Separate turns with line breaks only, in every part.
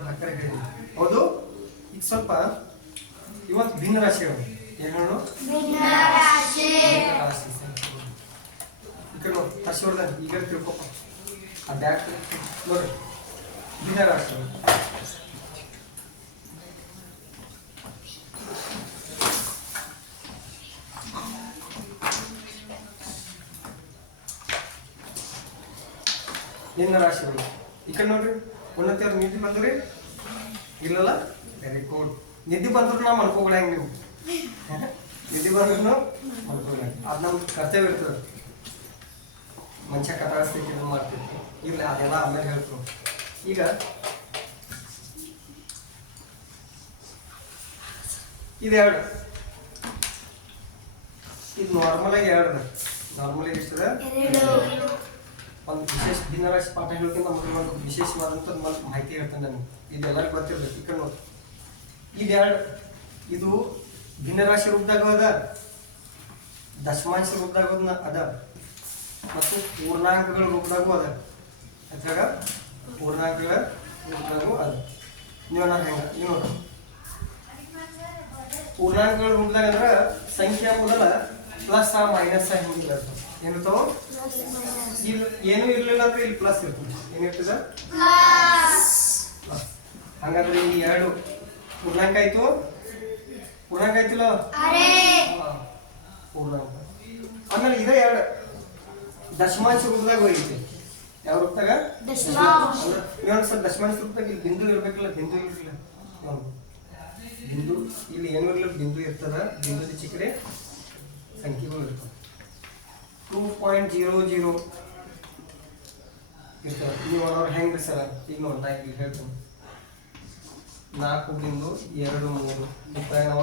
ದಾಖಲೆ ಹೇಳಿ ಹೌದು? ಈಗ ಸ್ವಲ್ಪ ಇವತ್ತು ಭಿನ್ನ ರಾಶಿಗಳು ಏನು ಹೇಳು ರಾಶಿ. ಸಂಖ್ಯೆಗಳು. ಈ ಕಡೆ ನೋಡಿ ಹರ್ಷವರ್ಧನ್ ಈಗ ತಿಳ್ಕೊಪ್ಪ ಆ ಬ್ಯಾಗ್ ನೋಡಿ. ಭಿನ್ನ ರಾಶಿ ಭಿನ್ನ ರಾಶಿಗಳು ಈ ಕಡೆ ನೋಡ್ರಿ. ಅವ್ರ ನಿದ್ದೆ ಬಂದ್ರಿ ಇಲ್ಲಲ್ಲ? ವೆರಿ ಗುಡ್ ನಿದ್ದೆ ಬಂದ್ರು ನಾವು ಮಲ್ಕೋಗಳಂಗ ನೀವು? ನಿದ್ದೆ ಬಂದ್ರು ಮಲ್ಕೋಗಳಂಗ ಅದು ನಮ್ಮ ಕರ್ತವ್ಯ ಇರ್ತದೆ. ಮನುಷ್ಯ ಕಟಾಡಿಸ್ತೈತಿ ಇದು ಮಾಡ್ತಿರ್ತೀವಿ ಇಲ್ಲ ಅದೆಲ್ಲ ಆಮೇಲೆ ಹೇಳ್ತು ಈಗ ಇದು ಎರಡು ಇದು ನಾರ್ಮಲ್ ಆಗಿ ಎರಡು ನಾರ್ಮಲ್ ಆಗಿ ಎಷ್ಟದ? ಒಂದು ವಿಶೇಷ ಭಿನ್ನರಾಶಿ ಪಾಠ ನಮಗೆ ಒಂದು ವಿಶೇಷವಾದಂಥ ಒಂದು ಮಾಹಿತಿ ಹೇಳ್ತೇನೆ ನಾನು. ಇದು ಗೊತ್ತಿರಬೇಕು. ಈ ಕಣ್ಣು. ಇದೆರಡು ಇದು ಭಿನ್ನರಾಶಿ ರೂಪದಾಗ ಅದ. ದಶಮಾಂಶ ರೂಪದಾಗ ಅದ- ಮತ್ತು ಪೂರ್ಣಾಂಕಗಳ ರೂಪದಾಗೂ ಅದ. ಅದ್ರಾಗ ಪೂರ್ಣಾಂಕಗಳ ರೂಪದಾಗೂ ಅದ. ನೀವು ನಾನು ಹೆಂಗ? ನೀವು ನೋಡ್ರಿ ಪೂರ್ಣಾಂಕಗಳ ರೂಪದಾಗ ಅಂದ್ರೆ ಸಂಖ್ಯಾ ಮೊದಲ ಪ್ಲಸ್ ಆ ಮೈನಸ್ ಆ ಹಿಂಗಿಲ್ಲ ಏನಿರ್ತಾವ ಇಲ್ಲಿ ಏನು ಇರಲಿಲ್ಲ ಅಂದ್ರೆ ಇಲ್ಲಿ ಪ್ಲಸ್ ಇರ್ತದೆ. ಏನಿರ್ತದೆ. ಹಂಗಾದ್ರೆ ಇಲ್ಲಿ ಎರಡು. ಪೂರ್ಣಾಂಕ ಆಯ್ತು? ಪೂರ್ಣಾಂಕ ಆಯ್ತಿಲ್ಲ? ಪೂರ್ಣ ಪೂರ್ಣಾಂಕ. ಆಮೇಲೆ ಇದೇ ಎರಡು. ದಶಮಾಂಶ ರೂಪದಾಗ ಹೋಗಿತ್ತು ಯಾವ ರೂಪದಾಗ? ಇನ್ನೊಂದು ಸ್ವಲ್ಪ ದಶಮಾಂಶ ರೂಪದಾಗ ಇಲ್ಲಿ ಬಿಂದು ಇರ್ಬೇಕಲ್ಲ ಬಿಂದು ಇರ್ಲಿಲ್ಲ. ಬಿಂದು ಇಲ್ಲಿ ಏನು ಇರ್ಲಿಲ್ಲ ಬಿಂದು ಇರ್ತದ. ಬಿಂದು ಚಿಕ್ಕಡೆ ಸಂಖ್ಯೆಗಳು ಇರ್ತವೆ. ಟೂ ಪಾಯಿಂಟ್ ಜೀರೋ ಜೀರೋ ಇರ್ತದೆ ನೀವು ಅವ್ರು ಹೆಂಗೆ ಸರ್ ಈಗ ನೋಡಿ ನಾ ಈಗ ಹೇಳ್ತೀನಿ. ನಾಲ್ಕು ಬಿಂದು ಎರಡು ಮೂರು. ಅವ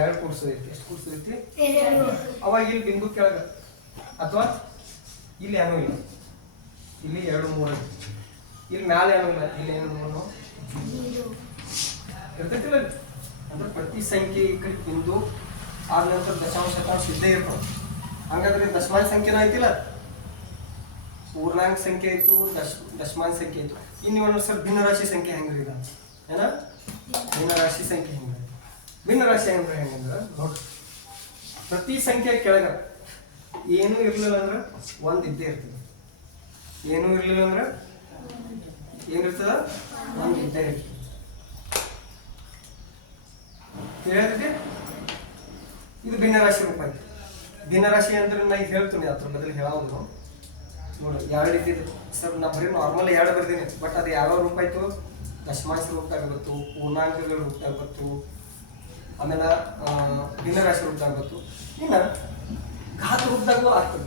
ಎರಡು ಕೂಡ್ಸೋದೈತಿ ಎಷ್ಟು ಕೂಡ್ಸೋದೈತಿ ಅವಾಗ ಇಲ್ಲಿ ಬಿಂದು ಕೆಳಗೆ. ಅಥವಾ ಇಲ್ಲಿ ಏನೂ ಇಲ್ಲ. ಇಲ್ಲಿ ಎರಡು ಮೂರು ಐತಿ. ಇಲ್ಲಿ ಮ್ಯಾಲೆ ಏನೂ ಇಲ್ಲ. ಇಲ್ಲಿ ಏನು ಮೂರು? ಇರ್ತೈತಿಲ್ಲ? ಅಂದ್ರೆ ಪ್ರತಿ ಸಂಖ್ಯೆ ಈ ಕಡೆ ಬಿಂದು ಆದ ನಂತರ ದಶಾಂಶ ಸಿದ್ಧ ಇದ್ದೇ ಇರ್ತಾವ ಹಂಗಾದ್ರೆ ದಶಮಾನ ಸಂಖ್ಯೆನ ಐತಿಲ್ಲ? ಪೂರ್ಣಾಂಕ ಸಂಖ್ಯೆ ಆಯ್ತು, ದಶ ದಶಮಾನ ಸಂಖ್ಯೆ ಆಯ್ತು. ಇನ್ನು ಒಂದು ಸ್ವಲ್ಪ ಭಿನ್ನ ರಾಶಿ ಸಂಖ್ಯೆ ಹೆಂಗ್ರಿ ಇದು ಏನ? ಭಿನ್ನ ರಾಶಿ ಸಂಖ್ಯೆ ಹೆಂಗ ಭಿನ್ನ ರಾಶಿ ಹೆಂಗ್ರಿ ಹೆಂಗಂದ್ರ? ನೋಡ್ರಿ ಪ್ರತಿ ಸಂಖ್ಯೆ ಕೆಳಗ ಏನೂ ಇರ್ಲಿಲ್ಲ ಅಂದ್ರೆ ಒಂದ್ ಇದ್ದೇ ಇರ್ತದೆ. ಏನೂ ಇರ್ಲಿಲ್ಲ ಅಂದ್ರೆ ಏನಿರ್ತದ ಒಂದ್ ಇದ್ದೇ ಇರ್ತದೆ. ತಿಳಿಯತ್ತೆ ಇದು ಭಿನ್ನರಾಶಿ ರೂಪ ಐತಿ ಭಿನ್ನರಾಶಿ ಅಂದ್ರೆ ನಾ ಈಗ ಹೇಳ್ತೀನಿ ಅದ್ರ ಬದಲು ಹೇಳೋದು. ನೋಡು ಎರಡು ರೀತಿ ಸರ್ ನಾ ಬರೀ ನಾರ್ಮಲ್ ಎರಡು ಬರ್ದೀನಿ ಬಟ್ ಅದು ಯಾವ ರೂಪ ಆಯ್ತು. ದಶಮಾಂಶ ರೂಪದಾಗ ಬಂತು ಪೂರ್ಣಾಂಕಗಳ ರೂಪದಾಗ ಬಂತು ಆಮೇಲೆ ದಿನ ರಾಶಿ ರೂಪದಾಗ ಬಂತು ಇನ್ನು ಘಾತ ರೂಪದಾಗೂ ಆಗ್ತದೆ.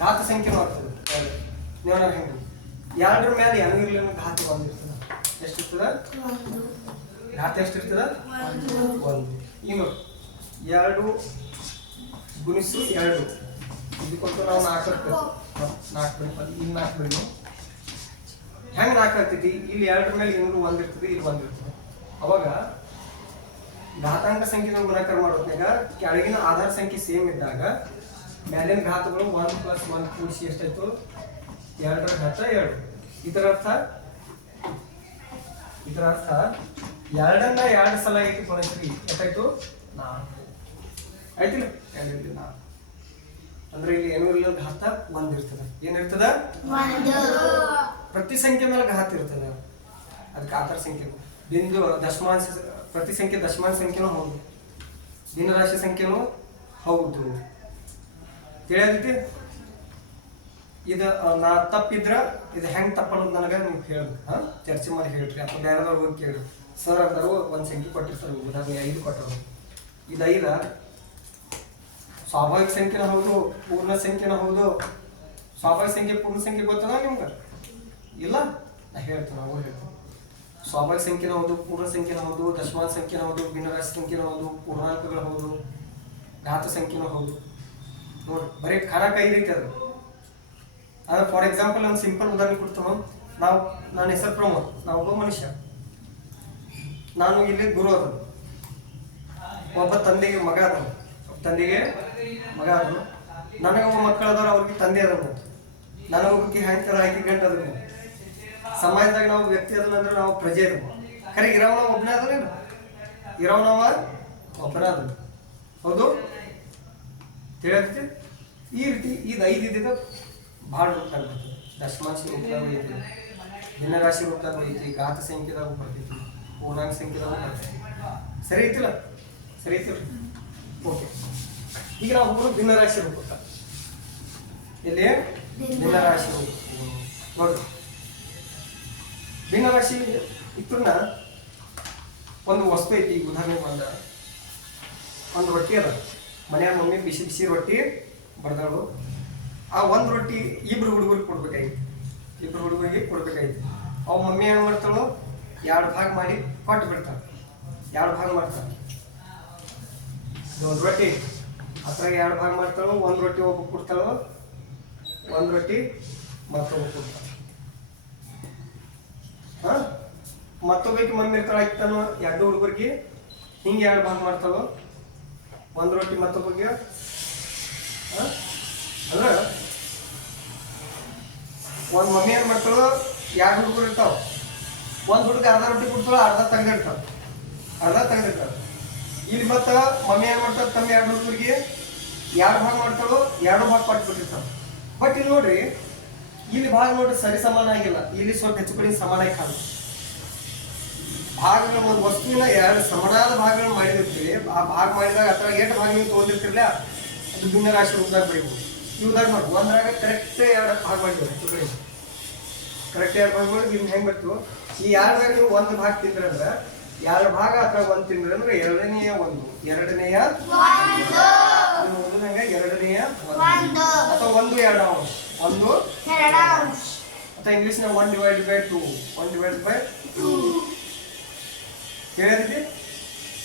ಘಾತ ಸಂಖ್ಯೆನೂ ಆಗ್ತದೆ. ನೀವು ನಾನು ಹೆಂಗೆ ಎರಡರ ಮೇಲೆ ಇರಲಿಲ್ಲ ಘಾತ ಬಂದಿರ್ತದೆ ಎಷ್ಟಿರ್ತದ ಘಾತ ಎಷ್ಟಿರ್ತದ ಒಂದು. ಇನ್ನು ಎರಡು ಗುಣಿಸು ಎರಡು. ಇದಕ್ಕಂತೂ ನಾವು ನಾಲ್ಕು ನಾಲ್ಕು ಬಿಡಿ ಇನ್ನು ನಾಲ್ಕು ಬಿಡಿ. ಹೆಂಗೆ ನಾಲ್ಕು ಆಗ್ತೈತಿ ಇಲ್ಲಿ ಎರಡರ ಮೇಲೆ ಇನ್ನೂರು ಒಂದು ಇರ್ತದೆ ಇಲ್ಲಿ ಒಂದು ಇರ್ತದೆ. ಅವಾಗ ಘಾತಾಂಕ ಸಂಖ್ಯೆನ ಗುಣಾಕಾರ ಮಾಡೋದ್ನಾಗ ಕೆಳಗಿನ ಆಧಾರ ಸಂಖ್ಯೆ ಸೇಮ್ ಇದ್ದಾಗ ಮೇಲಿನ ಘಾತಗಳು ಒನ್ ಪ್ಲಸ್ ಒನ್ ಕೂಡಿಸಿ ಎಷ್ಟಾಯ್ತು? ಎರಡರ ಘಾತ ಎರಡು. ಇದರ ಅರ್ಥ? ಇದರ ಅರ್ಥ ಎರಡನ್ನ ಎರಡು ಸಲ ಐತಿ ಗುಣಿಸ್ರಿ? ಎಷ್ಟಾಯ್ತು? ನಾಲ್ಕು. ಆಯ್ತಿಲ್ಲ ನಾಲ್ಕು ಅಂದ್ರೆ ಇಲ್ಲಿ ಏನೂ ಇಲ್ಲ ಘಾತ ಒಂದ್ ಇರ್ತದ. ಏನಿರ್ತದ ಪ್ರತಿ ಸಂಖ್ಯೆ ಮೇಲೆ ಘಾತ ಇರ್ತದ. ಅದಕ್ಕೆ ಆತರ ಸಂಖ್ಯೆ. ಬಿಂದು ದಶಮಾಂಶ ಪ್ರತಿ ಸಂಖ್ಯೆ ದಶಮಾಂಶ ಸಂಖ್ಯೆನೂ ಹೌದು. ದಿನರಾಶಿ ಸಂಖ್ಯೆನೂ ಹೌದು. ತಿಳಿಯದೈತಿ? ಇದು ನಾ ತಪ್ಪಿದ್ರ ಇದು ಹೆಂಗ್ ತಪ್ಪನ್ನೋದು ನನಗೆ ನೀವು ಹೇಳ್ಬೇಕು ಹಾ? ಚರ್ಚೆ ಮಾಡಿ ಹೇಳ್ರಿ. ಅಥವಾ ಬೇರೆದವ್ರು ಹೋಗಿ ಕೇಳ್ರಿ. ಸರ್ ಅಂದರು ಒಂದು ಸಂಖ್ಯೆ ಕೊಟ್ಟಿರ್ತಾರೆ. ಉದಾಹರಣೆ ಐದು ಕೊಟ್ಟರು. ಇದು ಐದ. ಸ್ವಾಭಾವಿಕ ಸಂಖ್ಯೆನ ಹೌದು, ಪೂರ್ಣ ಸಂಖ್ಯೆನ ಹೌದು. ಸ್ವಾಭಾವಿಕ ಸಂಖ್ಯೆ, ಪೂರ್ಣ ಸಂಖ್ಯೆ ಗೊತ್ತದ ನಿಮ್ಗೆ? ಇಲ್ಲ? ನಾ ಹೇಳ್ತೀನಿ, ನಾವು ಹೇಳ್ತೀನಿ. ಸ್ವಾಭಾವಿಕ ಸಂಖ್ಯೆನ ಹೌದು, ಪೂರ್ಣ ಸಂಖ್ಯೆನ ಹೌದು ದಶಮಾನ ಸಂಖ್ಯೆನ ಹೌದು ಭಿನ್ನರಾಶಿ ಸಂಖ್ಯೆನ ಹೌದು, ಪೂರ್ಣಾಂಕಗಳು ಹೌದು, ಘಾತ ಸಂಖ್ಯೆನೂ ಹೌದು. ನೋಡಿ ಬರೀ ಖಾರ ಕೈ ಐತೆ ಅದು. ಅಂದ್ರೆ ಫಾರ್ ಎಕ್ಸಾಂಪಲ್ ಒಂದು ಸಿಂಪಲ್ ಉದಾಹರಣೆ ಕೊಡ್ತಾವ ನಾವು ನನ್ನ ಹೆಸರು ಪ್ರಮೋದ್, ನಾವು ಒಬ್ಬ ಮನುಷ್ಯ. ನಾನು ಇಲ್ಲಿ ಗುರು ಅದ. ಒಬ್ಬ ತಂದೆಗೆ ಮಗ ಅದ. ತಂದೆಗೆ ಮಗ ಆದರು ನನಗೆ ಒಬ್ಬ ಮಕ್ಕಳು ಅದಾರ ಅವ್ರಿಗೆ ತಂದೆ ಅದ ನನಗೊಬ್ಬಕ್ಕೆ ಹ್ಯಾಂಕರ್ ಹಾಕಿ ಗಂಟ ಅದ ಸಮಾಜದಾಗ ನಾವು ವ್ಯಕ್ತಿ ಅದನ್ನ ಅಂದ್ರೆ ನಾವು ಪ್ರಜೆ ಇರುವ ಖರೆ ಇರೋವ ಒಬ್ಬನೇ ಅದನೇನು ಇರೋನವ ನಾವ ಒಬ್ಬನೇ ಅದ ಹೌದು? ತಿಳಿಯತ್ತೆ? ಈ ರೀತಿ ಇದು ಐದು ಇದ್ದಿದ್ದು ಭಾಳ ಗೊತ್ತಾಗ್ಬಿಡ್ತು ದಶಮಾಶಿ ರೂಪದಾಗ ಐತಿ ಭಿನ್ನರಾಶಿ ರೂಪದಾಗ ಐತಿ ಘಾತ ಸಂಖ್ಯೆದಾಗ ಬರ್ತೈತಿ. ಪೂರ್ಣಾಂಕ ಸಂಖ್ಯೆದಾಗ ಬರ್ತೈತಿ. ಸರಿ ಐತಿಲ್ಲ? ಸರಿ ಐತಿಲ್ಲ? ಓಕೆ. ಈಗ ನಾವು ಹೋಗೋದು ಭಿನ್ನರಾಶಿ ರೂಪಕ್ಕ ಇಲ್ಲಿ ಭಿನ್ನರಾಶಿ ರೂಪ ನೋಡ್ರಿ ಭಿನ್ನರಾಶಿ ಇತ್ರನ್ನ ಒಂದು ವಸ್ತು ಐತಿ ಈಗ ಉದಾಹರಣೆ ಬಂದ. ಒಂದು ರೊಟ್ಟಿ ಅದ. ಮನ್ಯಾಗ ಮಮ್ಮಿ ಬಿಸಿ ಬಿಸಿ ರೊಟ್ಟಿ ಬಡ್ದಾಳು ಆ ಒಂದು ರೊಟ್ಟಿ ಇಬ್ರು ಹುಡುಗರಿಗೆ ಕೊಡ್ಬೇಕಾಗಿತ್ತು. ಇಬ್ರು ಹುಡುಗರಿಗೆ ಕೊಡ್ಬೇಕಾಗಿತ್ತು. ಅವ್ ಮಮ್ಮಿ ಏನು ಮಾಡ್ತಾಳು? ಎರಡು ಭಾಗ ಮಾಡಿ ಕೊಟ್ಟು ಬಿಡ್ತಾಳೆ ಎರಡು ಭಾಗ ಮಾಡ್ತಾಳೆ. ಇದು ಒಂದು ರೊಟ್ಟಿ. ಅದ್ರಾಗ ಎರಡು ಭಾಗ ಮಾಡ್ತಾಳು, ಒಂದು ರೊಟ್ಟಿ ಒಬ್ಬ ಕೊಡ್ತಾಳು, ಒಂದು ರೊಟ್ಟಿ ಮತ್ತೊಬ್ಬ ಕೊಡ್ತಾಳೆ. ಹಾಂ? ಮತ್ತೊಬ್ಬಕ್ಕೆ ಮಮ್ಮಿ ಇರ್ತಾಳೆ ಆಯ್ತಾನು ಎರಡು ಹುಡುಗರಿಗೆ, ಹಿಂಗೆ ಎರಡು ಭಾಗ ಮಾಡ್ತಾಳು, ಒಂದು ರೊಟ್ಟಿ ಮತ್ತೊಬ್ಬರಿಗೆ ಹಾಂ? ಅಂದ್ರೆ ಒಂದು ಮಮ್ಮಿ ಏನು ಮಾಡ್ತಾಳು, ಎರಡು ಹುಡುಗರು ಇರ್ತಾವೆ. ಒಂದು ಹುಡುಗ ಅರ್ಧ ರೊಟ್ಟಿ ಕೊಡ್ತಾಳೆ, ಅರ್ಧ ತೆಗೆದಿರ್ತಾವ ಅರ್ಧ ತೆಗೆದಿರ್ತಾವ ಇಲ್ಲಿ ಮತ್ತೆ ಮಮ್ಮಿ ಏನ್ ಮಾಡ್ತಾರೆ ತಮ್ಮ ಎರಡು ಹುಡುಗರಿಗೆ ಎರಡು ಭಾಗ ಮಾಡ್ತಾಳು, ಎರಡು ಭಾಗ ಕೊಟ್ಟು ಬಿಟ್ಟಿರ್ತಾವ ಬಟ್ ಇಲ್ಲಿ ನೋಡ್ರಿ, ಇಲ್ಲಿ ಭಾಗ ನೋಡ್ರಿ ಸರಿ ಸಮಾನ ಆಗಿಲ್ಲ. ಇಲ್ಲಿ ಸ್ವಲ್ಪ ಹೆಚ್ಚು ಕಡಿಮೆ ಸಮಾನ ಕಾಲ ಭಾಗಗಳ ಭಾಗಗಳು ಒಂದು ವಸ್ತುವಿನ ಎರಡು ಸಮನಾದ ಭಾಗಗಳನ್ನು ಮಾಡಿರ್ತೀವಿ ಆ ಭಾಗ ಮಾಡಿದಾಗ ಅಥವಾ ಎಷ್ಟು ಭಾಗ ನೀವು ತೊಗೊಂಡಿರ್ತಿರ್ಲ ಅದು ಭಿನ್ನ ರಾಶಿ ರೂಪದಾಗ ಬರೀಬೋದು ಇವ್ದಾಗ ನೋಡಿ ಒಂದ್ರಾಗ ಕರೆಕ್ಟ್ ಎರಡು ಭಾಗ ಮಾಡಿದ್ರು ಹೆಚ್ಚು ಕಡಿಮೆ. ಕರೆಕ್ಟ್ ಎರಡು ಭಾಗ ಮಾಡಿ ನಿಮ್ಗೆ ಹೆಂಗೆ ಬರ್ತೀವಿ ಈ ಎರಡ್ದಾಗ ನೀವು ಒಂದು ಭಾಗ ತಿಂದ್ರೆ ಅಂದ್ರೆ ಎರಡು ಭಾಗ ಅಥವಾ ಒಂದು ತಿಂಗಳು ಅಂದ್ರೆ ಎರಡನೆಯ ಒಂದು. ಎರಡನೆಯ ಎರಡನೆಯ ಒಂದು. ಅಥವಾ ಒಂದು ಎರಡು ಅಂಶ. ಒಂದು. ಅಥವಾ ಇಂಗ್ಲೀಷ್ನ one divide by two one divide by ಹೇಳಿದ್ರಿ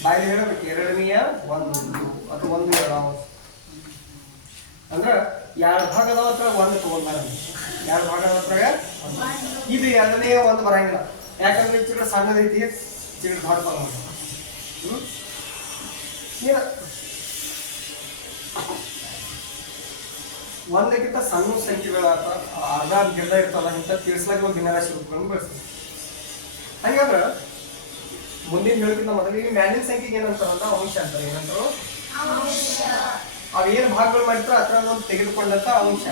ಬಾಯಿ ಹೇಳಬೇಕು. ಎರಡನೆಯ ಒಂದು. ಅಥವಾ ಒಂದು ಎರಡು ಅಂಶ. ಅಂದ್ರೆ ಎರಡು ಭಾಗದ ಹತ್ರ ಒಂದು ತಗೊಂಡ್ಬಾರ ಎರಡು ಭಾಗದ ಹತ್ರ. ಇದು ಎರಡನೆಯ ಒಂದು ಬರಂಗಿಲ್ಲ. ಯಾಕಂದ್ರೆ ಈ ಚಿಕ್ಕಡ ಸಣ್ಣದೈತಿ. ಬರ ಹ್ಮ್? ಏನ? ಒಂದಕ್ಕಿಂತ ಸಣ್ಣ ಸಂಖ್ಯೆಗಳ ಆಧಾರ ಅರ್ಧ ಗಿಡ ಇರ್ತಲ್ಲ ಅಂತ ತಿಳಿಸ್ಲಾಗ ಒಂದು ಭಿನ್ನರಾಶಿ ರೂಪಗಳನ್ನು ಬಳಸ್ತೀವಿ ಹಂಗಂದ್ರೆ ಮುಂದಿನ ಹೇಳೋಕ್ಕಿಂತ ಮೊದಲಿಗೆ ಮ್ಯಾಲಿನ ಸಂಖ್ಯೆಗೆ ಏನಂತಾರಂತ ಅಂಶ ಅಂತಾರೆ ಏನಂತಾರು ಅವೇನ್ ಭಾಗಗಳು ಮಾಡಿದ್ರೆ ಅದ್ರ ಒಂದು ತೆಗೆದುಕೊಂಡಂತ ಅಂಶ.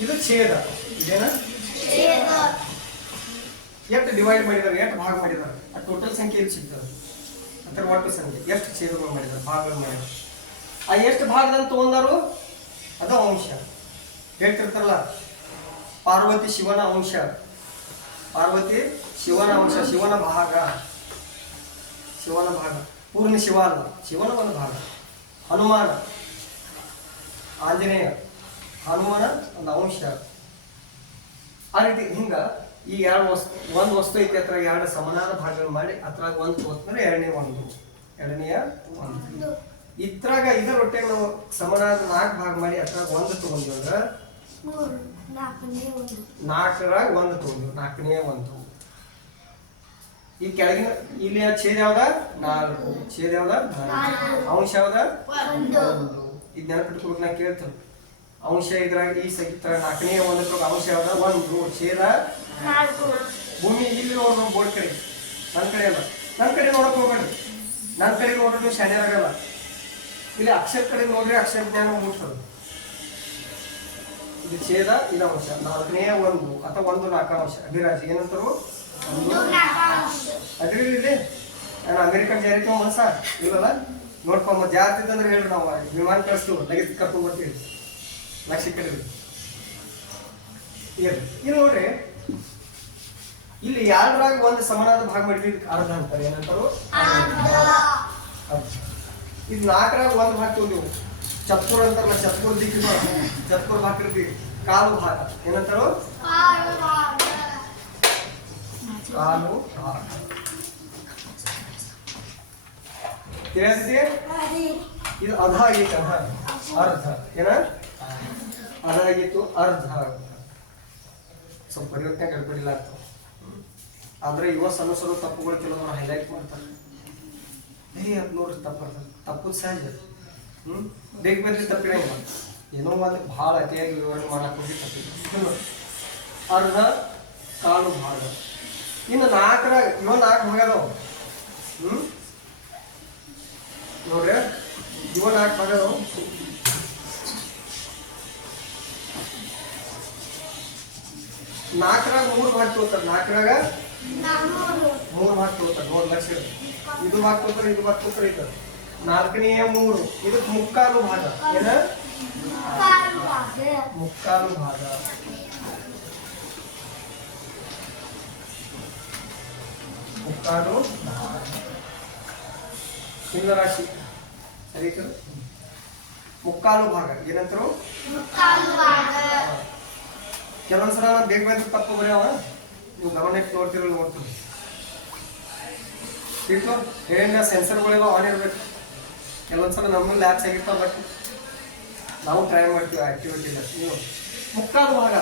ಇದು ಛೇದ. ಇದೇನ? ಎಷ್ಟು ಡಿವೈಡ್ ಮಾಡಿದಾರೆ ಎಷ್ಟು ಭಾಗ ಮಾಡಿದಾರೆ ಆ ಟೋಟಲ್ ಸಂಖ್ಯೆ ಎಲ್ಲಿ ಸಿಗ್ತದೆ? ಅದರ ಒಟ್ಟು ಸಂಖ್ಯೆ. ಎಷ್ಟು ಛೇದಗಳು ಮಾಡಿದಾರೆ ಭಾಗಗಳು ಮಾಡಿದಾರೆ ಆ ಎಷ್ಟು ಭಾಗದಲ್ಲಿ ತಗೊಂಡಾರು? ಅದು ಅಂಶ. ಹೇಳ್ತಿರ್ತಾರಲ್ಲ, ಪಾರ್ವತಿ ಶಿವನ ಅಂಶ. ಪಾರ್ವತಿ ಶಿವನ ಅಂಶ, ಶಿವನ ಭಾಗ. ಶಿವನ ಭಾಗ. ಪೂರ್ಣ ಶಿವ ಅಲ್ಲ, ಶಿವನ ಒಂದು ಭಾಗ. ಹನುಮಾನ. ಆಂಜನೇಯ. ಹನುಮಾನ ಒಂದು ಅಂಶ. ಆ ರೀತಿ ಹಿಂಗ ಈ ಎರಡು ವಸ್ತು ಒಂದು ವಸ್ತು ಐತಿ ಅತ್ರ ಎರಡು ಸಮನಾದ ಭಾಗಗಳು ಮಾಡಿ ಅದ್ರಾಗ ಒಂದು ತೋತ್ಮೇಲೆ ಎರಡನೇ ಒಂದು. ಎರಡನೆಯ ಒಂದು. ಇದ್ರಾಗ ಇದರ ಒಟ್ಟಿಗೆ ನಾವು ಸಮನಾದ ನಾಲ್ಕು ಭಾಗ ಮಾಡಿ ಅತ್ರ ಒಂದು ತಗೊಂಡ್ವಿ ಅಂದ್ರೆ? ನಾಲ್ಕರಾಗ ಒಂದು ತಗೊಂಡ್ವಿ ನಾಲ್ಕನೇ ಒಂದು. ಈ ಕೆಳಗಿನ ಇಲ್ಲಿ ಛೇದ ಯಾವ್ದ? ನಾಲ್ಕು. ಛೇದ ಯಾವ್ದ? ಅಂಶ ಯಾವ್ದ? ಒಂದು. ಇದು ನೆನಪಿಟ್ಕೊಬೇಕು ನಾ ಕೇಳ್ತೇನೆ. ಅಂಶ ಇದ್ರಾಗ ಈ ಸಂಗೀತ ನಾಲ್ಕನೇ ಒಂದು ಅಂಶ ಯಾವ್ದ? ಒಂದು. ಛೇದ ಭೂಮಿ ಇಲ್ಲಿ ನೋಡ್ಬೇಕು ಬೋರ್ಡ್ ಕಡೆ. ನನ್ನ ಕಡೆ ಅಲ್ಲ. ನನ್ನ ಕಡೆ ನೋಡಕ್ ಹೋಗ್ಬೇಡಿ. ನನ್ನ ಕಡೆ ನೋಡ್ರಿ ನೀವು ಶಾಣ್ಯರಾಗಲ್ಲ ಇಲ್ಲಿ ಅಕ್ಷರ ಕಡೆ ನೋಡ್ರಿ ಅಕ್ಷರ ಜ್ಞಾನ ಮುಗಿಸೋದು ಇದು ಛೇದ, ಇದು ಅಂಶ. ನಾಲ್ಕನೇ ಒಂದು ಅಥವಾ ಒಂದು ನಾಲ್ಕಾಂಶ. ಅಭಿರಾಜ್, ಏನಂತಾರು? ಅದ್ರಲ್ಲಿ ನಾನು ಅಮೆರಿಕನ್ ಜಾರಿ ಮನಸ ಇಲ್ಲಲ್ಲ? ನೋಡ್ಕೊಂಬ. ಜಾಸ್ತಿ ಅಂದ್ರೆ ಹೇಳ್ರಿ ನಾವು ವಿಮಾನ ಕಳಿಸ್ತೀವಿ. ಲಗೇಜ್ ಕರ್ಕೊಂಡ್ ಬರ್ತೀವಿ. ಲಕ್ಷ ಕಡೆ. ಇಲ್ಲಿ ನೋಡ್ರಿ. ಇಲ್ಲಿ ಎರಡರಾಗ ಒಂದು ಸಮನಾದ ಭಾಗ ಮಾಡಿದ್ವಿ ಅರ್ಧ ಅಂತಾರೆ. ಏನಂತಾರು. ಇದು ನಾಲ್ಕರಾಗ ಒಂದು ಭಾಗ ತಗೊಂಡಿವು. ಚತ್ಪುರ ಅಂತಾರಲ್ಲ, ಚತ್ಪುರ ದಿಕ್ಕಿನ ಚತ್ಪುರ ಹಾಕಿರ್ತೀವಿ ಕಾಲು ಭಾಗ. ಏನಂತಾರು? ಕಾಲು ಭಾಗ. ಇದು ಅಧ ಆಗಿತ್ತು ಅಧ ಅರ್ಧ. ಏನ? ಅಧ ಆಗಿತ್ತು ಅರ್ಧ. ಸ್ವಲ್ಪ ಪರಿವರ್ತನೆ ಗಡ್ಬಡಿಲ್ಲ ಆಗ್ತಾವ ಆದ್ರೆ ಇವ ಸಣ್ಣ ಸಣ್ಣ ತಪ್ಪುಗಳು ಕೆಲವರು ಹೈಲೈಟ್ ಮಾಡ್ತಾರೆ. ಏ, ಅದು ನೋಡ್ರಿ, ತಪ್ಪು ತಪ್ಪು ಸಹಜ ಹ್ಮ್? ಬೇಗ ಬೇಕ್ರಿ ತಪ್ಪಿರಂಗಿಲ್ಲ ಏನೋ ಒಂದು ಭಾಳ ಅತಿಯಾಗಿ ವಿವರಣೆ ಮಾಡಕ್ ಹೋಗಿ ತಪ್ಪಿಲ್ಲ ಅರ್ಧ ಕಾಲು ಭಾಗ. ಇನ್ನು ನಾಲ್ಕರ, ಇವ ನಾಲ್ಕು ಭಾಗ ಹ್ಮ್? ಹ್ಞೂ ನೋಡ್ರಿ, ಇವ ನಾಲ್ಕು ಭಾಗ ನಾಲ್ಕರಾಗ ಮೂರು ತಗೋತಾರೆ ನಾಲ್ಕರಾಗ ಮೂರು. ಭಾಗ ಮೂರು ಲಕ್ಷ. ಇದು. ತಗೋತಾರೆ ಇದು ತಗೋತಾರೆ ಇದು. ನಾಲ್ಕನೆಯ ಮೂರು. ಇದಕ್ಕೆ ಮುಕ್ಕಾಲು ಭಾಗ. ಏನ? ಮುಕ್ಕಾಲು ಭಾಗ. ಮುಕ್ಕಾಲು ಭಾಗ. ಚಿನ್ನ ರಾಶಿ ಸರಿ? ಮುಕ್ಕಾಲು ಭಾಗ. ಏನಂತರು? ಕೆಲವೊಂದ್ಸಲ ಬೇಗ ಬೇಗ ತಪ್ಪು ಬರೆಯವ? ನೀವು ಗಮನಕ್ಕೆ ನೋಡ್ತಿರಲ್ಲ ನೋಡ್ತೀನಿ ಇಟ್ಟು ಹೇಳಿದ ಸೆನ್ಸರ್ಗಳೆಲ್ಲ ಆನ್ ಇರ್ಬೇಕು. ಕೆಲವೊಂದ್ಸಲ ನಮ್ಮಲ್ಲಿ ಲ್ಯಾಬ್ಸ್ ಆಗಿರ್ತಾವ ಬಟ್ ನಾವು ಟ್ರೈ ಮಾಡ್ತೀವಿ ಆಕ್ಟಿವಿಟಿ ನೀವು ಮುಕ್ಕಾಲು ಭಾಗ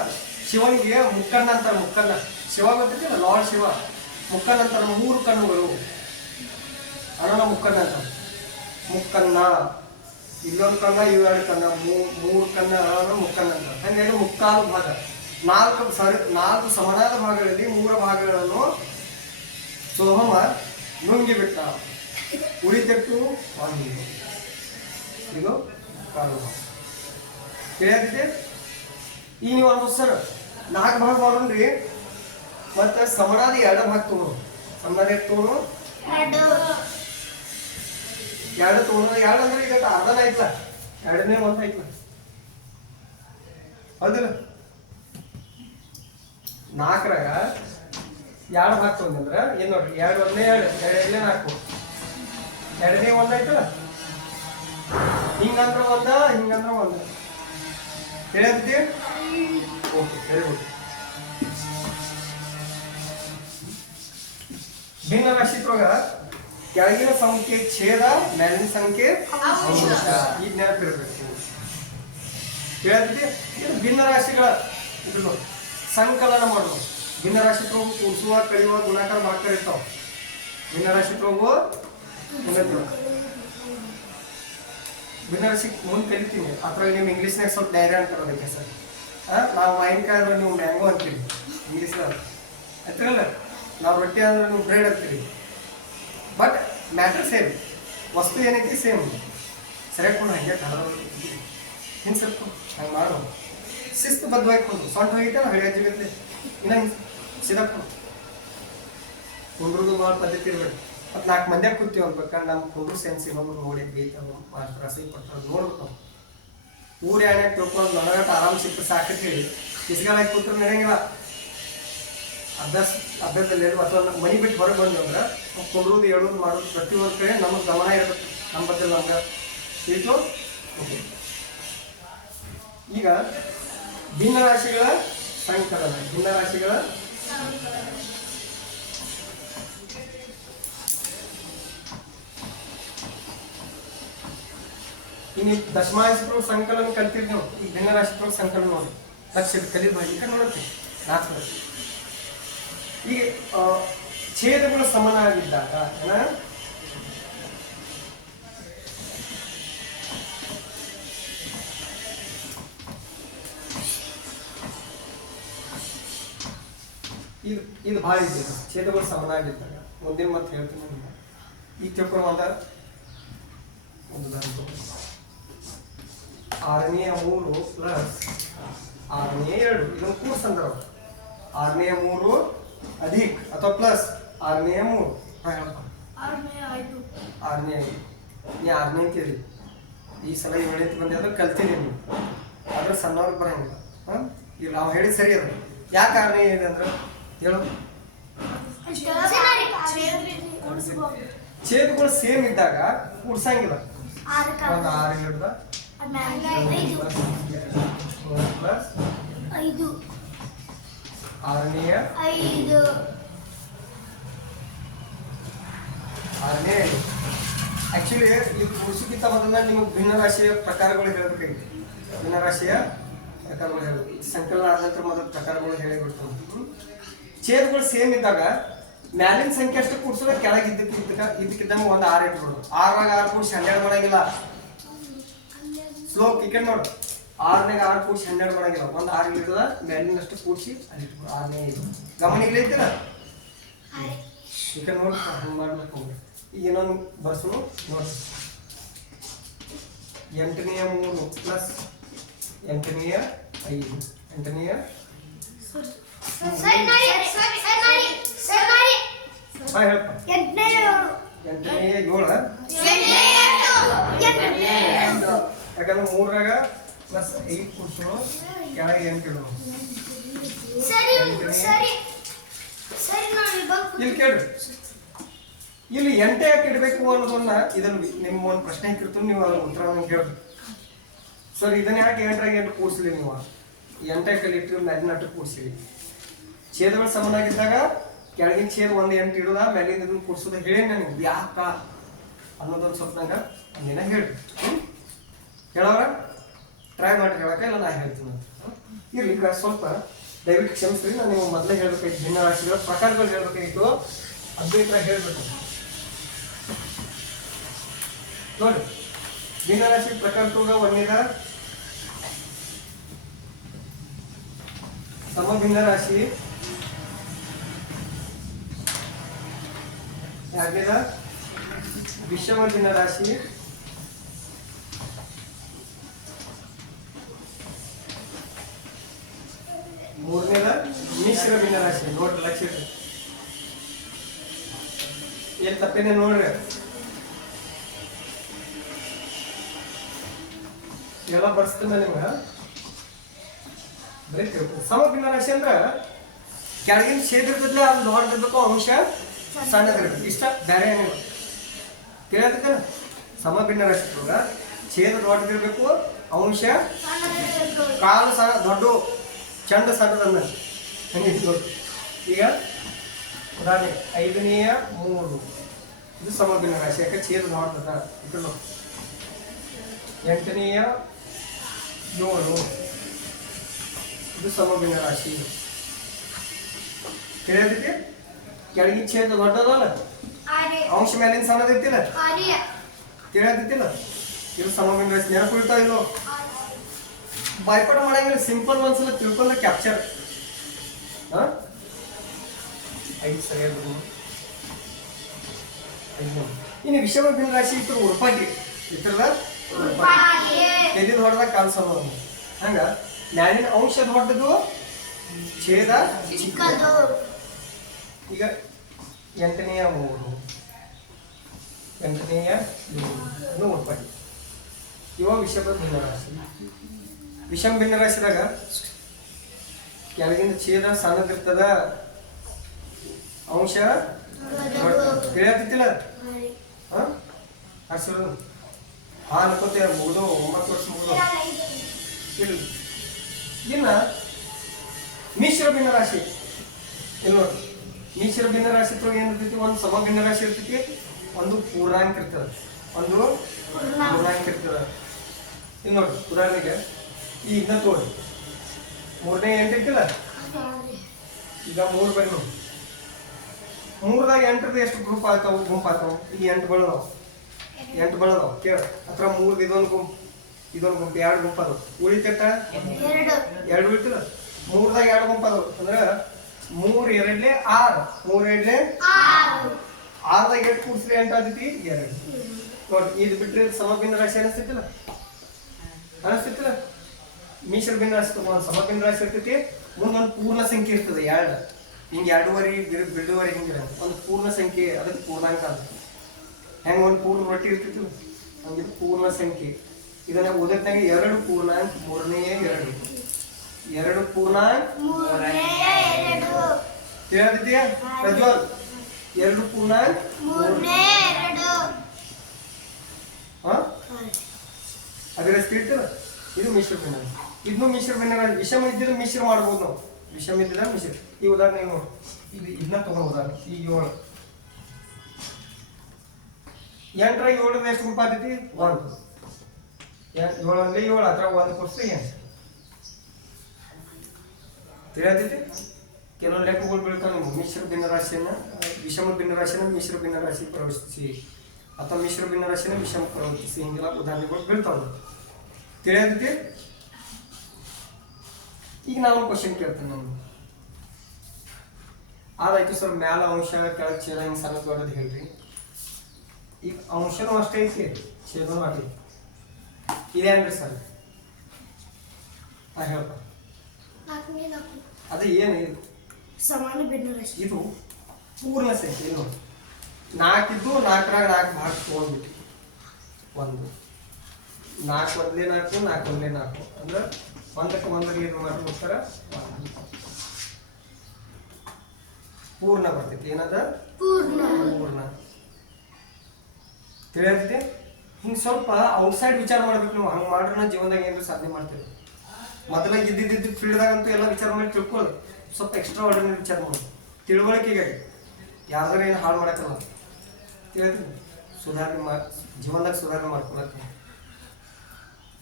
ಶಿವನಿಗೆ ಮುಕ್ಕಣ್ಣ ಅಂತಾರೆ ಮುಕ್ಕಣ್ಣ ಶಿವ ಗೊತ್ತಿಲ್ಲ ಲಾರ್ಡ್ ಶಿವ. ಮುಕ್ಕಣ್ಣ ಅಂತಾರೆ ಮೂರು ಕಣ್ಣುಗಳು. ಅಣ್ಣ ಮುಕ್ಕಣ್ಣ ಅಂತ. ಮುಕ್ಕಣ್ಣ ಇಲ್ಲೊಂದು ಕಣ್ಣ ಇವೆರಡು ಕಣ್ಣ? ಮೂರು ಕಣ್ಣ ಅಣ್ಣ ಮುಕ್ಕಣ್ಣ ಅಂತ. ಹಂಗೇನು ಮುಕ್ಕಾಲು ಭಾಗ ನಾಲ್ಕು ಸರಿ ನಾಲ್ಕು ಸಮನಾದ ಭಾಗಗಳಲ್ಲಿ ಮೂರು ಭಾಗಗಳನ್ನು ಸೋಹಮ ನುಂಗಿ ಬಿಟ್ಟ ಉಳಿದಟ್ಟು ವಾಂಗಿದ್ದು. ಇದು ಕಾರಣ ತಿಳಿಯಾಗಿದೆ ಈಗ ನೀವು ಅನ್ಬೋದು ಸರ್ ನಾಲ್ಕು ಭಾಗ ಮಾಡೋಣ್ರಿ ಮತ್ತೆ ಸಮನಾದ ಎರಡು ಭಾಗ ತಗೊಂಡು ಸಮನಾದ ಎಷ್ಟು ತಗೊಂಡು ಎರಡು. ತಗೊಂಡು ಎರಡು ಅಂದ್ರೆ ಈಗ ಅರ್ಧನ ಐತ್ಲ? ಎರಡನೇ ಒಂದು ಐತ್ಲ? ಹೌದಿಲ್ಲ? ನಾಲ್ಕರಾಗ ಎರಡು ಅಂದ್ರೆ ಏನ್ ನೋಡ್ರಿ, ಎರಡು ಒಂದೇ ಎರಡು ಎರಡು ಎರಡನೇ ನಾಲ್ಕು. ಎರಡನೇ ಒಂದ್ ಹಿಂಗಂದ್ರೆ ಒಂದ ಹಿಂಗಂದ್ರೆ ಒಂದ. ಹೇಳಿದ್ದೆ ಓಕೆ ಗುಡ್ ಭಿನ್ನ ನಕ್ಷತ್ರಗ ಕೆಳಗಿನ ಸಂಖ್ಯೆ ಛೇದ, ಮೇಲಿನ ಸಂಖ್ಯೆ ಈ ನೆನಪಿರ್ಬೇಕು ಹೇಳ್ತಿದ್ದೆ ಇದು ಭಿನ್ನ ರಾಶಿಗಳ, ಇದು ಸಂಕಲನ ಮಾಡೋದು ಭಿನ್ನ ರಾಶಿ ಪ್ರಭು ಕೂಡಿಸುವ ಕಳೆಯುವ, ಗುಣಾಕಾರ ಮಾಡ್ತಾ ಇರ್ತಾವ ಭಿನ್ನ ರಾಶಿ ಪ್ರಭು ಭಿನ್ನ ರಾಶಿ ಮುಂದೆ ಕಲಿತೀನಿ. ಅದ್ರಾಗ ನೀವು ಇಂಗ್ಲೀಷ್ನಾಗ ಸ್ವಲ್ಪ ಡೈರಿ ಅಂತಾರೆ ಅದಕ್ಕೆ ಸರ್. ನಾವು ಮಾವಿನಕಾಯಿ ಅಂದ್ರೆ ನೀವು ಮ್ಯಾಂಗೋ ಅಂತೀವಿ ಇಂಗ್ಲೀಷ್ನಾಗ ಆಯ್ತಿರಲ್ಲ? ನಾವು ರೊಟ್ಟಿ ಅಂದ್ರೆ ನೀವು ಬ್ರೆಡ್ ಅಂತೀರಿ. ಬಟ್ ಮ್ಯಾಟರ್ ಸೇಮ್ ವಸ್ತು ಏನೈತಿ ಸೇಮ್ ಸರಿಯಾಗಿ ಹಂಗೆ ಹಿಂಗೆ ಸ್ವಲ್ಪ ಹಂಗೆ ಮಾಡು. ಶಿಸ್ತು ಬದ್ಧವಾಗಿ ಕುಂದ್ರು ಸೊಂಟ ಹೋಗಿಟ್ಟಲ್ಲ ಹಳಿಯ ಜಗತ್ತೆ ಇನ್ನ ಸಿದಪ್ಪ ಸಿದಕ್ಕು ಕುಂಡ್ರದು ಮಾಡೋ ಪದ್ಧತಿ ಇರ್ಬೇಕು ಮತ್ತು ನಾಲ್ಕು ಮಂದ್ಯಾಗ ಕೂತೀವಿ ಅನ್ಬೇಕಂದ್ರೆ ನಮ್ಮ ಕುಂದ್ರು ಸೆನ್ಸಿ ನಮ್ಗೆ ನೋಡಿ ಬೀತ ಮಾಸ್ಟರ್ ಹಸಿ ಕೊಟ್ಟರು ನೋಡ್ಬೇಕು ಊರ ಎಣ್ಣೆ ತಿಳ್ಕೊಂಡು ನನಗಟ್ಟ ಆರಾಮ್ ಸಿಕ್ಕು ಸಾಕು ಹೇಳಿ. ಕಿಸ್ಗಾಲಾಗಿ ಕೂತ್ರು ನಡೆಯಂಗಿಲ್ಲ. ಅಭ್ಯಾಸ ಅಭ್ಯಾಸದಲ್ಲಿ ಹೇಳಿ ಅಥವಾ ಮನೆ ಬಿಟ್ಟು ಹೊರಗೆ ಬಂದ್ವಿ ಅಂದ್ರೆ ಕುಂದ್ರದು, ಹೇಳೋದು, ಮಾಡೋದು ಪ್ರತಿಯೊಂದು ಕಡೆ ನಮಗೆ ಗಮನ ಇರಬೇಕು. ನಮ್ಮ ಬಗ್ಗೆ ನಮ್ಗೆ. ತಿಳಿತು ಈಗ ಭಿನ್ನ ರಾಶಿಗಳ ಸಂಕಲನ ಭಿನ್ನ ರಾಶಿಗಳ ಇನ್ನು ದಶಮಾಂಶಗಳು ಸಂಕಲನ ಕಲ್ತಿರಿ ನೀವು ಈ ಭಿನ್ನ ರಾಶಿಗಳು ಸಂಕಲನ ನೋಡಿ. ಲಕ್ಷ ಕಲಿದ ಈ ನೋಡುತ್ತೆ. ನಾಲ್ಕು ಈಗ ಛೇದಗಳು ಸಮನಾಗಿದ್ದಾಗ, ಏನ? ಇದು ಇದು ಭಾಳ ಇದೆ ಛೇದಗಳು ಸಮನಾಗಿದ್ದಾಗ ಮುಂದಿನ ಮತ್ತೆ ಹೇಳ್ತೀನಿ ನಿಮ್ಗೆ. ಈಗ ತಿಳ್ಕೊಳ್ಳೋ ಒಂದ ಆರನೆಯ ಮೂರು ಪ್ಲಸ್ ಆರನೆಯ ಎರಡು ಇದನ್ನು ಸಂದರ್ಭ. ಆರನೆಯ ಮೂರು ಅಧಿಕ್ ಅಥವಾ ಪ್ಲಸ್ ಆರನೆಯ ಮೂರು. ಆರನೇ ಐದು. ನೀ ಆರನೇ ಅಂತೀರಿ ಈ ಸಲ ಏಳನೇ ಬಂದೆ ಅಂದ್ರೆ ಕಲ್ತೀನಿ ನೀವು ಆದ್ರೆ ಸಣ್ಣವ್ರಿಗೆ ಬರಂಗಿಲ್ಲ. ಹಾಂ ಈಗ ನಾವು ಹೇಳಿದ ಸರಿ ಅದು. ಯಾಕೆ ಆರನೇ ಇದೆ ಅಂದ್ರೆ? ಹೇಳು. ಛೇದಗಳು ಸೇಮ್ ಇದ್ದಾಗ ಉಡ್ಸಂಗಿಲ್ಲ. ಒಂದು ಆರು ಹಿಡ್ದ ಪ್ಲಸ್
ಐದು.
ಆರನೆಯ?
ಐದು.
ಆರನೇ ಆಕ್ಚುಲಿ ಈ ಕೂಡ್ಸಕ್ಕಿಂತ ಮೊದಲ ನಿಮಗೆ ಭಿನ್ನ ರಾಶಿಯ ಪ್ರಕಾರಗಳು ಹೇಳಬೇಕಾಗಿದೆ ಭಿನ್ನ ರಾಶಿಯ ಪ್ರಕಾರಗಳು ಹೇಳಬೇಕು. ಸಂಕಲನ ಆದ ನಂತರ ಮೊದಲ ಪ್ರಕಾರಗಳು ಹೇಳಿಬಿಡ್ತು ಛೇದಗಳು ಸೇಮ್ ಇದ್ದಾಗ ಮ್ಯಾಲಿನ ಸಂಖ್ಯೆ ಅಷ್ಟು ಕೂಡ್ಸೋದ ಕೆಳಗೆ ಇದ್ದಕ್ಕೆ ಇದ್ದಕ್ಕ ಇದ್ದಕ್ಕಿದ್ದಂಗೆ ಒಂದು ಆರು ಇಟ್ಬಿಡೋದು ಆರಾಗ ಆರು ಕೂಡಿಸಿ ಹನ್ನೆರಡು ಮಾಡಂಗಿಲ್ಲ. ಸ್ಲೋ ಕ್ರಿಕೆಟ್ ನೋಡು. ಆರನೇ ಆರು ಕೂಡಿಸಿ ಹನ್ನೆರಡು ಮಾಡಂಗಿಲ್ಲ. ಒಂದು ಆರು ಇರ್ತದ ಅಷ್ಟು ಕೂಡಿಸಿ ಅಲ್ಲಿ ಇಟ್ಬಿಡು. ಆರನೇ ಇದು. ಗಮನ ಇಲ್ಲ ಐತಿಲ್ಲ ಈಗ ನೋಡಿ, ಹಂಗೆ ಮಾಡ್ಬೇಕು. ಈಗ ಇನ್ನೊಂದು ಬಸ್ಸು ನೋಡಿ. ಎಂಟನೆಯ ಮೂರು ಪ್ಲಸ್ ಎಂಟನೆಯ ಐದು. ಎಂಟನೆಯ ಯಾಕಂದ್ರೆ ಮೂರಾಗ ಪ್ಲಸ್ ಐದು ಕೂಡ್ಸು ಕೆಳಗೆ ಏನು ಕೇಳೋಣ ಇಲ್ಲಿ ಕೇಳ್ರಿ ಇಲ್ಲಿ ಎಂಟೆ ಯಾಕೆ ಇಡಬೇಕು ಅನ್ನೋದನ್ನ ಇದನ್ನ ನಿಮ್ಮ ಒಂದು ಪ್ರಶ್ನೆ ಕೇಳ್ತೀನಿ ನೀವು ಅದ್ರ ಉತ್ತರ ಕೇಳ್ರಿ ಸರ್ ಇದನ್ನ ಯಾಕೆ ಎಂಟ್ರಾಗ ಎಂಟು ಕೂಡಿಸ್ಲಿ ನೀವು ಎಂಟೆ ಕಲ್ಲಿ ಇಟ್ಟು ಮ್ಯಾಲಿನ ಅಟ್ಟು ಕೂಡಿಸಿರಿ ಛೇದಗಳು ಸಮನಾಗಿದ್ದಾಗ ಕೆಳಗಿನ ಛೇದ ಒಂದು ಎಂಟು ಇಡೋದ ಮ್ಯಾಲಿನ ಇದನ್ನು ಕೂಡಿಸೋದು. ಹೇಳಿ ನನಗೆ? ಯಾಕ ಅನ್ನೋದೊಂದು ಸ್ವಲ್ಪ ನಂಗೆ ಒಂದಿನ ಹ್ಮ್? ಹೇಳವ್ರ? ಟ್ರೈ ಮಾಡಿ ಹೇಳಕ್ಕೆ? ಇಲ್ಲ, ನಾ ಹೇಳ್ತೀನಿ? ಇರ್ಲಿ, ಈಗ ಸ್ವಲ್ಪ ದಯವಿಟ್ಟು ಕ್ಷಮಿಸ್ರಿ ನಾನು ನೀವು ಮೊದಲೇ ಹೇಳ್ಬೇಕಾಗಿತ್ತು ಭಿನ್ನ ರಾಶಿಗಳ ಪ್ರಕಾರಗಳು ಹೇಳ್ಬೇಕಾಗಿತ್ತು ಅದ್ವೈತ ಹೇಳ್ಬೇಕು. ನೋಡಿ ಭಿನ್ನ ರಾಶಿ ಪ್ರಕಾರ ಕೂಡ ಒಂದಿನ ಸಮ ಭಿನ್ನ ರಾಶಿ ಎರಡನೇದ ವಿಷಮ ಭಿನ್ನ ರಾಶಿ ಮೂರನೇದ ಮಿಶ್ರ ಭಿನ್ನ ರಾಶಿ ನೋಡ್ರಿ ಲಕ್ಷ ಇಡ್ರಿ ಏನ್ ತಪ್ಪಿದೆ ನೋಡ್ರಿ ಎಲ್ಲ ಬರ್ಸ್ತೀನಿ ನಿಮ್ಗ ಬರೀ ತಿಳ್ಕೊ ಸಮ ಭಿನ್ನ ರಾಶಿ ಅಂದ್ರ ಕೆಳಗಿನ ಛೇದ ಇರ್ತದಲ್ಲ ಅದು ದೊಡ್ಡದಿರ್ಬೇಕು ಅಂಶ ಸಣ್ಣದಿರ್ಬೇಕು ಇಷ್ಟ ಬೇರೆ ಏನಿಲ್ಲ. ಕೇಳತ್ತೇನ ಸಮ ಭಿನ್ನ ರಾಶಿ ಒಳಗ ಛೇದ ದೊಡ್ಡದಿರಬೇಕು, ಅಂಶ ಕಾಲು ಸಣ್ಣ, ದೊಡ್ಡ, ಚಂಡ ಸಣ್ಣದನ್ನ. ಹಂಗೆ ಇಟ್ಕೊಂಡು ಈಗ ಉದಾಹರಣೆ, ಐದನೆಯ ಮೂರು. ಇದು ಸಮಭಿನ್ನ ರಾಶಿ ಯಾಕೆ ಛೇದ ದೊಡ್ಡದ ಇಟ್ಕೊಂಡು ಎಂಟನೆಯ ಏಳು. ಇದು ಸಮಭಿನ್ನ ರಾಶಿ. ತಿಳಿಯೋದಕ್ಕೆ? ಕೆಳಗಿನ ಛೇದ ದೊಡ್ಡದಲ್ಲ? ಅಂಶ ಮೇಲಿನ ಸಣ್ಣದಿರ್ತಿಲ್ಲ ತಿಳಿಯದಿತ್ತಿಲ್ಲ ಇದು ಸಮಯ ನೆನಪಿಡ್ತಾ ನೆನಪು ಬಾಯ್ಪಾಟ ಮಾಡಂಗಿಲ್ಲ ಸಿಂಪಲ್ ಒಂದ್ಸಲ ತಿಳ್ಕೊಂಡ ಕ್ಯಾಪ್ಚರ್ ಹಾ? ಐದು ನೋಡಿ. ಇನ್ನು ವಿಷಮ ಭಿನ್ನ ರಾಶಿ ಇತ್ತು ಉಡುಪಾಗಿ ಉಡುಪಾಟಿ ಎಲ್ಲಿ ಹೊಡೆದಾಗ ಕಾಲು ಸಮ ಹಂಗ? ಮ್ಯಾಲಿನ ಅಂಶ ದೊಡ್ಡದು ಛೇದ ಚಿಕ್ಕದು. ಈಗ ಎಂಟನೆಯ ಮೂರು. ಎಂಟನೆಯ ಮೂರು ಉಡುಪಾಟಿ ಇವ ವಿಷಮ ಭಿನ್ನ ರಾಶಿ ವಿಷಮ ಭಿನ್ನ ರಾಶಿದಾಗ ಕೆಳಗಿನ ಛೇದ ಸಣ್ಣದಿರ್ತದ ಅಂಶ ತಿಳಿಯತ್ತಿಲ್ಲ ಹಾಂ? ಹಸಿರು ಹಾ ಅನ್ಕೋತೀರ ಮುಗಿದು ಒಂಬತ್ತು ವರ್ಷ ಮುಗಿದು ಇಲ್ಲ ಇನ್ನು ಮಿಶ್ರ ಭಿನ್ನ ರಾಶಿ ಇಲ್ಲಿ ನೋಡಿ. ಮಿಶ್ರ ಭಿನ್ನ ರಾಶಿ ಇತ್ತು ಏನಿರ್ತೈತಿ ಒಂದು ಸಮ ಭಿನ್ನ ರಾಶಿ ಇರ್ತೈತಿ ಒಂದು ಪೂರ್ಣಾಂಕ ಇರ್ತದ. ಒಂದು ಪೂರ್ಣಾಂಕ. ಇರ್ತದ. ಇಲ್ಲಿ ನೋಡಿ ಉದಾಹರಣೆಗೆ ಈ ಇದನ್ನ ತೋರಿ. ಮೂರನೇ ಎಂಟು ಇರ್ತಿಲ್ಲ ಈಗ ಮೂರು ನೋಡಿ. ಮೂರದಾಗ ಎಂಟ್ರದ ಎಷ್ಟು ಗ್ರೂಪ್ ಆಗ್ತಾವ? ಗುಂಪು ಆಗ್ತಾವ. ಈಗ ಎಂಟು ಬೆಳೆದವ. ಎಂಟು ಬೆಳೆದವ ಕೇಳ. ಹತ್ರ ಮೂರ್ದು ಇದೊಂದು ಗುಂಪು. ಇದೊಂದು ಗುಂಪು ಎರಡು ಗುಂಪು ಅದಾವ. ಉಳಿತಟ್ಟ ಎರಡು. ಉಳಿತಿಲ್ಲ ಮೂರದಾಗ ಎರಡು ಗುಂಪು ಅದಾವ. ಅಂದ್ರೆ ಮೂರ್ ಎರಡ್ಲೆ ಆರು. ಮೂರ್ ಎರಡ್ಲೆ ಆರ್ದಾಗ ಎಷ್ಟು ಕೂಡ್ಸ್ರಿ ಎಂಟು ಆದಿತಿ ಎರಡು. ನೋಡಿ ಇದು ಬಿಟ್ರೆ ಸಮಭಿನ್ನ ರಾಶಿ ಅನಿಸ್ತಿತ್ತಿಲ್ಲ ಅನಿಸ್ತಿತ್ತಿಲ್ಲ ಮಿಶ್ರ ಭಿನ್ನ ರಾಶಿ ಒಂದು ಸಮಭಿನ್ನ ರಾಶಿ ಇರ್ತೈತಿ. ಮುಂದೊಂದು ಪೂರ್ಣ ಸಂಖ್ಯೆ ಇರ್ತದೆ ಎರಡು. ಹಿಂಗೆ ಎರಡೂವರೆ ಬಿರು ಬಿಡುವರೆ ಹಿಂಗೆ ಒಂದು ಪೂರ್ಣ ಸಂಖ್ಯೆ ಅದಕ್ಕೆ ಪೂರ್ಣಾಂಕ ಅಂತ. ಹೆಂಗೆ ಒಂದು ಪೂರ್ಣ ರೊಟ್ಟಿ ಇರ್ತಿತ್ತು ಹಂಗೆ ಪೂರ್ಣ ಸಂಖ್ಯೆ. ಇದನ್ನ ಓದತ್ನಾಗ ಎರಡು ಪೂರ್ಣಾಂಕ ಮೂರನೇ ಎರಡು. ಎರಡು ಪೂರ್ಣ. ಪ್ರಜ್ವಲ್. ಎರಡು ಪೂರ್ಣ. ಅದರ ಇರ್ತಲ್ಲ ಇದು ಮಿಶ್ರ ಭಿನ್ನ. ಇದನ್ನು ಮಿಶ್ರ ಭಿನ್ನ ವಿಷಮ ಇದ್ದಿದ್ರೆ ಮಿಶ್ರ ಮಾಡ್ಬೋದು ನಾವು. ವಿಷಮ ಇದ್ದಿದ್ರೆ ಮಿಶ್ರ. ಈ ಉದಾಹರಣೆ ನೋಡಿ. ಇದು ಇದನ್ನ ತಗೊಂಡು ಉದಾಹರಣೆ ಈ ಏಳು. ಎಂಟರ ಏಳು ಎಷ್ಟು ರೂಪಾಯಿ ಒಂದು. ಏಳು ಅಂದ್ರೆ ಏಳು. ಅದ್ರಾಗ ಒಂದು ಕೊಡ್ಸ್ರಿ ಎಂಟು. ತಿಳಿಯತೈತಿ ಕೆಲವೊಂದು ಲೆಕ್ಕಗಳು ಬೀಳ್ತಾವೆ ಮಿಶ್ರ ಭಿನ್ನ ರಾಶಿಯನ್ನ, ವಿಷಮ ಭಿನ್ನರಾಶಿಯನ್ನು ಮಿಶ್ರ ಭಿನ್ನರಾಶಿ ಪ್ರವೇಶಿಸಿ, ಅಥವಾ ಮಿಶ್ರ ಭಿನ್ನರಾಶಿಯನ್ನು ವಿಷಮ ಪ್ರವೇಶಿಸಿ ಹಿಂಗೆಲ್ಲ ಉದಾಹರಣೆಗಳು ಬೀಳ್ತಾವೆ ತಿಳಿಯತೈತಿ ಈಗ ನಾನು ಕ್ವಶನ್ ಕೇಳ್ತೇನೆ ನಾನು. ಆದಾಯ್ತು ಸರ್ ಮ್ಯಾಲ ಅಂಶ, ಕೆಳಗೆ ಚೇರ ಹಿಂಗೆ ಸಣ್ಣ ಬರೋದು ಹೇಳ್ರಿ. ಈಗ ಅಂಶನೂ ಅಷ್ಟೇ ಐತಿ, ಛೇದನೂ ಅಷ್ಟೇ ಇದೇನ್ರಿ ಸರ್ ಹಾಂ ಅದು ಏನು ಇದು?
ಸಮಾನ ಭಿನ್ನರಾಶಿ
ಇದು ಪೂರ್ಣ ಸಂಖ್ಯೆ ಏನು? ನಾಲ್ಕಿದ್ದು ನಾಲ್ಕರಾಗ ನಾಲ್ಕು ಭಾಗ ತೊಗೊಂಡ್ಬಿಟ್ಟು. ಒಂದು. ನಾಲ್ಕು ಒಂದಲೇ ನಾಲ್ಕು ನಾಲ್ಕು ಒಂದಲೇ ನಾಲ್ಕು. ಅಂದ್ರೆ ಒಂದಕ್ಕೆ ಒಂದರಲ್ಲಿ ಇದು ಮಾಡಿ ಉತ್ತರ ಪೂರ್ಣ ಬರ್ತೈತಿ. ಏನದ?
ಪೂರ್ಣ.
ತಿಳಿಯತ್ತೆ? ಹಿಂಗೆ ಸ್ವಲ್ಪ ಔಟ್ಸೈಡ್ ವಿಚಾರ ಮಾಡ್ಬೇಕು ನೀವು. ಹಂಗೆ ಮಾಡ್ರೆ ಜೀವನದಾಗ ಏನಾದ್ರು ಸಾಧನೆ ಮಾಡ್ತೀವಿ ಮೊದಲ ಇದ್ದಿದ್ದು ಫೀಲ್ಡ್ದಾಗಂತೂ ಎಲ್ಲ ವಿಚಾರ ಮಾಡಿ ತಿಳ್ಕೊಳ್ಳೋದು. ಸ್ವಲ್ಪ ಎಕ್ಸ್ಟ್ರಾ ಆರ್ಡಿನರಿ ವಿಚಾರ ಮಾಡೋದು. ತಿಳುವಳಿಕೆಗಾಗಿ ಯಾರ್ದಾರ ಏನು ಹಾಳು ಮಾಡಕ್ಕಲ್ಲ. ತಿಳಿದ್ರಿ ಸುಧಾರಣೆ ಮಾ ಜೀವನದಾಗ ಸುಧಾರಣೆ ಮಾಡ್ಕೊಳಕ್ಕೆ.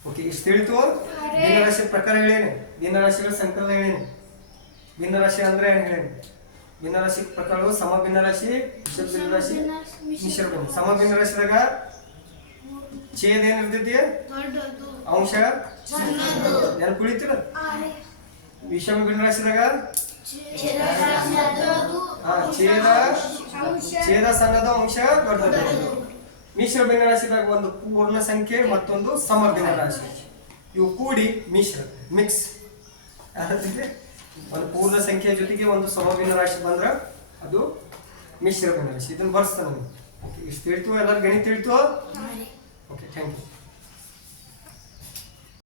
ಓಕೆ ಇಷ್ಟು ತಿಳಿತು ಭಿನ್ನರಾಶಿ ಪ್ರಕಾರ ಹೇಳೇನಿ. ಭಿನ್ನರಾಶಿಗಳ ಸಂಕಲನ ಹೇಳೇನಿ. ಭಿನ್ನರಾಶಿ ಅಂದ್ರೆ ಏನು ಹೇಳೇನಿ? ಭಿನ್ನರಾಶಿ ಪ್ರಕಾರಗಳು ಸಮ ಭಿನ್ನರಾಶಿ ರಾಶಿ ಮಿಶ್ರ ಭಿನ್ನ ಸಮ ಭಿನ್ನರಾಶಿದಾಗ ಛೇದ
ಏನಿರ್ತೈತಿ
ಅಂಶ. ನೆನಪು ಕುಳಿತಿರ? ವಿಷಮ ಹಾ ಛೇದ ಛೇದ ಸಣ್ಣದ ಅಂಶ ಬರ್ತದೆ. ಮಿಶ್ರ ಭಿನ್ನರಾಶಿದಾಗ ಒಂದು ಪೂರ್ಣ ಸಂಖ್ಯೆ ಮತ್ತೊಂದು ಸಮ ರಾಶಿ ಇವು ಕೂಡಿ ಮಿಶ್ರ ಮಿಕ್ಸ್ ಯಾರಂತಿದ್ರೆ ಒಂದು ಪೂರ್ಣ ಸಂಖ್ಯೆ ಜೊತೆಗೆ ಒಂದು ಸಮ ಭಿನ್ನರಾಶಿ ಬಂದ್ರ ಅದು ಮಿಶ್ರ ಭಿನ್ನರಾಶಿ ಇದನ್ನ ಬರ್ಸ್ತಾನೆ ಇಷ್ಟು ತಿಳಿತು ಎಲ್ಲರೂ ಗಣಿತ
ಆರೆ
ಓಕೆ ಥ್ಯಾಂಕ್ ಯು